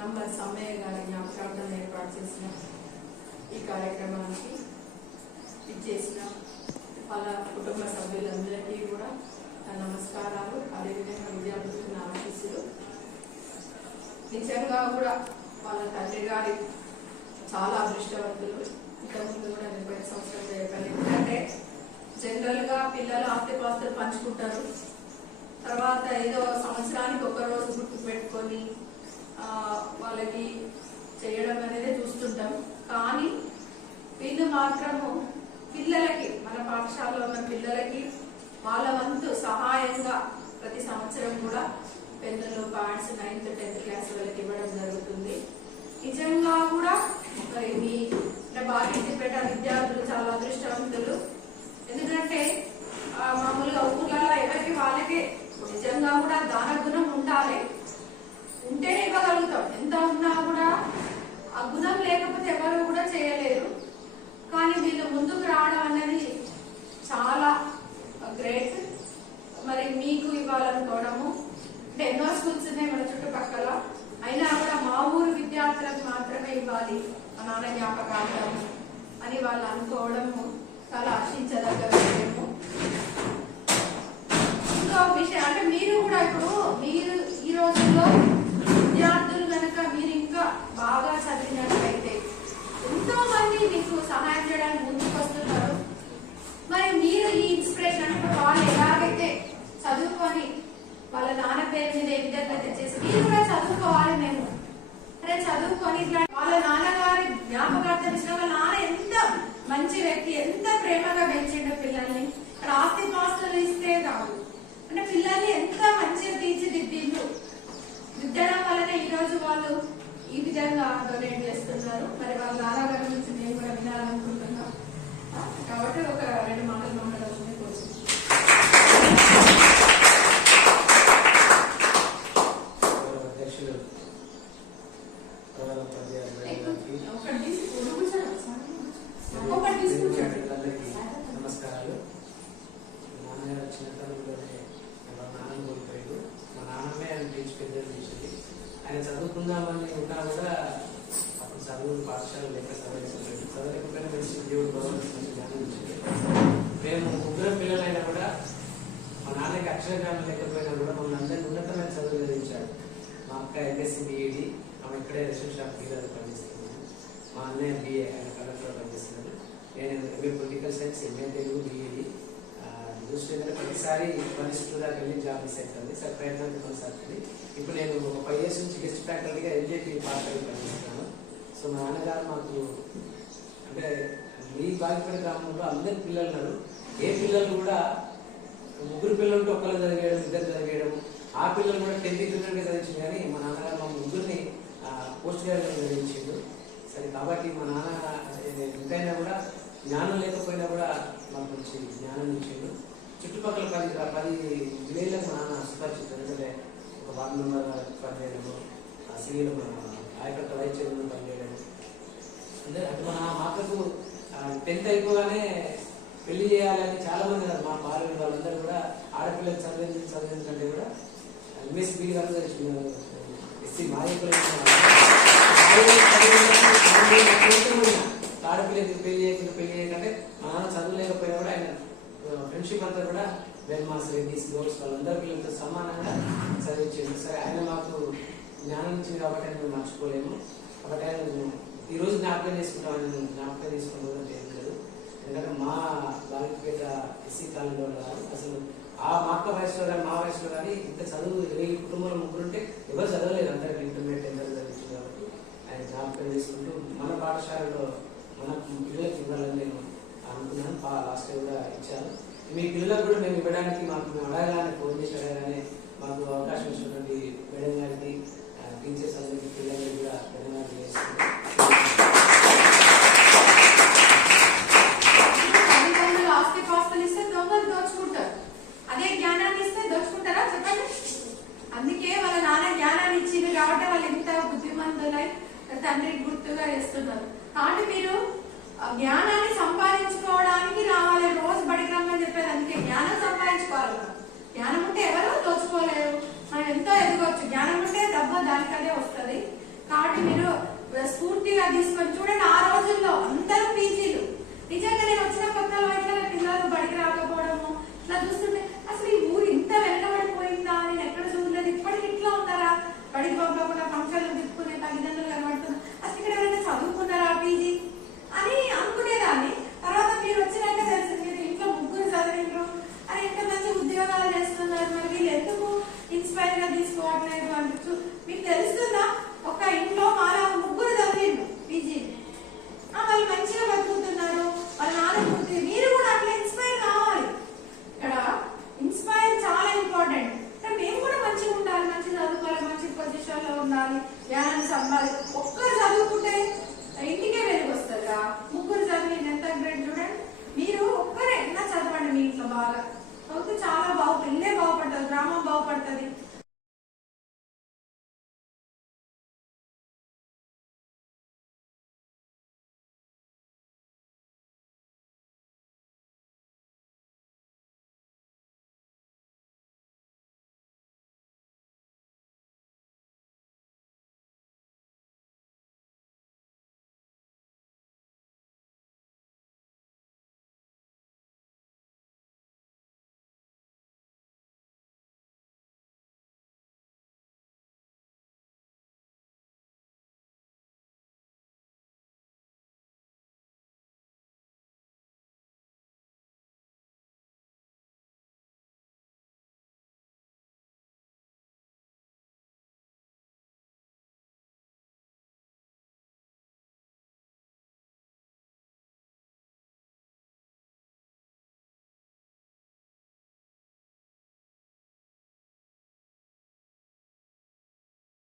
Number Sammaiah గారి జ్ఞాపకార్థం ఏర్పాటు చేసిన ఈ కార్యక్రమానికి ఇచ్చేసిన వాళ్ళ కుటుంబ సభ్యులందరికీ కూడా నమస్కారాలు. అదేవిధంగా విద్యార్థులకు నా ఆశీస్సులు నిజంగా కూడా వాళ్ళ తండ్రి గారి చాలా అదృష్టవంతులు. ఇంతకుముందు కూడా ముప్పై సంవత్సరాలు చెప్పాను ఎందుకంటే జనరల్గా పిల్లలు ఆస్తిపాస్తులు పంచుకుంటారు. తర్వాత ఏదో సంవత్సరానికి ఒక రోజు గుర్తు పెట్టుకొని వాళ్ళకి చేయడం అనేది చూస్తుంటాం. కానీ వీళ్ళు మాత్రము పిల్లలకి మన పాఠశాలలో ఉన్న పిల్లలకి వాళ్ళ వంతు సహాయంగా ప్రతి సంవత్సరం కూడా పెన్నులు ప్యాడ్స్ నైన్త్ టెన్త్ క్లాస్ వాళ్ళకి ఇవ్వడం జరుగుతుంది. నిజంగా కూడా మరి మీ అంటే బాధ్యతపేట విద్యార్థులు చాలా అదృష్టవంతులు ఎందుకంటే ఆ, మామూలుగా ఊర్లలో ఎవరికి వాళ్ళకే నిజంగా కూడా దాన గుణం ఉండాలి ఉంటేనే ఇవ్వగలుగుతాం ఎంత ఉన్నా కూడా ఆ గుణం లేకపోతే ఎవరు కూడా చేయలేరు కానీ వీళ్ళు ముందుకు రావడం అనేది చాలా గ్రేట్ మరి మీకు ఇవ్వాలనుకోవడము అంటే ఎన్నో స్కూల్స్ ఉన్నాయి మన చుట్టుపక్కల అయినా కూడా మా ఊరు విద్యార్థులకు మాత్రమే ఇవ్వాలి మా అని వాళ్ళు అనుకోవడము చాలా ఆశించదగ్గ విషయము ఇంకో విషయం అంటే మీరు కూడా ఇప్పుడు మీరు ఈ రోజుల్లో విద్యార్థులు కనుక మీరు ఇంకా బాగా చదివినట్లయితే ఎంతో మంది మీకు సహాయం చేయడానికి ముందుకు వస్తున్నారు మరి మీరు ఈ ఇన్స్పిరేషన్ అంటే ఇప్పుడు వాళ్ళు ఎలాగైతే చదువుకొని వాళ్ళ నాన్న పేరు మీద ఏ విధంగా తెచ్చేసి మీరు కూడా చదువుకోవాలి మేము అరే చదువుకొని ఇట్లా వాళ్ళ నాన్నగారి జ్ఞాపకార్థం ఇచ్చిన వాళ్ళ నాన్న ఎంత మంచి వ్యక్తి ఎంత ప్రేమగా పెంచిండు పిల్లల్ని ఇక్కడ ఆస్తి పాస్తులు ఇస్తే కాదు అంటే పిల్లల్ని ఎంత మంచిగా తీర్చిదిద్దిండు దిద్దడం వల్లనే ఈ రోజు వాళ్ళు ఈ విధంగా డొనేట్ చేస్తున్నారు మరి వాళ్ళ నాన్నగారి నుంచి మేము కూడా వినాలనుకుంటున్నాం. కాబట్టి ఒక రెండు మాటలు మాట్లాడాల్సింది కోరుతున్నాం గౌరవ అధ్యక్షులు గౌరవ ఉపాధ్యాయులందరికీ ఒకటి తీసి కూర్చోండి. మరియు ఒకటి తీసుకుంటాడు విద్యార్థులందరికీ నమస్కారాలు. మా నాన్నగారు చిన్నతనంలోనే మా నాన్న కోల్పోయాడు మా నాన్నమే ఆయన పెంచి చేసింది. ఆయన చదువుకుందామని ఉన్నా కూడా చదువులు పాఠశాల లేక చదవలేదు చదవలేకపోయినా మంచి దేవుడు గౌరవం మేము ముగ్గురు పిల్లలైనా కూడా మా నాన్నకి అక్షర లేకపోయినా కూడా మమ్మల్ని అందరికీ ఉన్నతమైన చదువులు చదివించాడు. మా అక్క ఎంఎస్సీ బీఈడి ఆమె ఇక్కడే రేషన్ షాప్ డీలర్ పనిచేస్తున్నాను మా అన్నయ్య బిఏ ఆయన కలెక్టర్ పనిచేస్తున్నాడు. నేను MA political science MA Telugu BEd చూస్తుంటే ప్రతిసారి పరిస్థితులు దాకా వెళ్ళి జాబ్ మిస్ అవుతుంది సార్ ప్రయత్నాన్ని కొనసాగుతుంది ఇప్పుడు నేను ఒక ఫైవ్ ఇయర్స్ నుంచి గెస్ట్ ఫ్యాకల్టీగా ఎల్జేపీ పార్టీ పనిచేస్తున్నాను. సో మా నాన్నగారు మాకు అంటే మీ బాలిపేట గ్రామంలో అందరి పిల్లలు ఉన్నారు. ఏ పిల్లలు కూడా ముగ్గురు పిల్లలు ఒకళ్ళు చదివేయడం ఇద్దరు చదివేయడం ఆ పిల్లలు కూడా టెన్త్ ఇంటర్మీడియట్ చదివించింది కానీ మా నాన్నగారు మా ముగ్గురిని పోస్ట్ గ్రాడ్యుయేట్ చదివించిండు. సరే కాబట్టి మా నాన్న ఎంతైనా కూడా జ్ఞానం లేకపోయినా కూడా మాకు మంచి జ్ఞానం ఇచ్చిండు. చుట్టుపక్కల పది పది విలేజ్లకు మా నాన్న సుపరిచితం ఎందుకంటే ఒక వార్డు మెంబర్ పనిచేయడము ఆ సీఎం నాయకత్వ వైస్ చైర్మన్ పనిచేయడం అంటే అటు మన మాటకు టెన్త్ అయిపోగానే పెళ్ళి చేయాలని చాలా మంది ఉన్నారు. మా పాలు వాళ్ళందరూ కూడా ఆడపిల్లలు చదివించి చదివిన కూడా ఎంఎస్ బి గారు ఎస్సీ మాయకులు ఆడపిల్లకి పెళ్ళి చేయకుండా పెళ్ళి చేయకంటే మా నాన్న చదువులేకపోయినా కూడా ఆయన ఫ్రెండ్షిప్ అంతా కూడా వెల్మాస్ రెడ్డిస్ గోల్స్ వాళ్ళందరూ పిల్లలతో సమానంగా చదివించారు సరే ఆయన మాకు జ్ఞానం ఇచ్చింది కాబట్టి ఆయన మర్చిపోలేము. కాబట్టి ఆయన ఈరోజు జ్ఞాపకం చేసుకుంటామని నేను జ్ఞాపకం చేసుకోవడం ఏం లేదు. ఎందుకంటే మా బాలికపేట ఎస్సీ కాలనీలో అసలు ఆ మా అక్క వయసులో కానీ మా వయసులో కానీ ఇంత చదువు ఇరవై కుటుంబంలో ముగ్గురు ఉంటే ఎవరు చదవలేదు అందరికీ ఇంటర్మీడియట్ ఎందరూ చదివించారు కాబట్టి ఆయన జ్ఞాపకం చేసుకుంటూ మన పాఠశాలలో మన పిల్లలకి ఇవ్వాలని నేను అనుకున్నాను. లాస్ట్ కూడా ఇచ్చాను. మీ పిల్లలకు కూడా మేము ఇవ్వడానికి మాకు మేము అడగాలని ఫోన్ చేసి అడగానే మాకు అవకాశం ఇచ్చినటువంటి మేడం గారికి టీచర్స్ అందరికీ పిల్లలకి కూడా ధన్యవాదాలు చేస్తున్నాను తల్లిదండ్రులు ఆస్తి పాస్తులు ఇస్తే దొంగలు దోచుకుంటారు అదే జ్ఞానాన్ని ఇస్తే దోచుకుంటారా చెప్పండి అందుకే వాళ్ళ నాన్న జ్ఞానాన్ని ఇచ్చింది కాబట్టి వాళ్ళు ఇంత బుద్ధిమంతులై తండ్రికి గుర్తుగా చేస్తున్నారు కాబట్టి మీరు ఆ జ్ఞానాన్ని సంపాదించుకోవడానికి రావాలి. రోజు బడికి రమ్మని చెప్పేది అందుకే జ్ఞానం సంపాదించుకోవాలి. జ్ఞానం ఉంటే ఎవరు దోచుకోలేరు. మనం ఎంతో ఎదగవచ్చు జ్ఞానం ఉంటే డబ్బు దానికదే వస్తుంది. కాబట్టి మీరు చదివితే చాలా బాగుంటుంది ఇల్లే బాగుపడుతుంది గ్రామం బాగుపడుతుంది.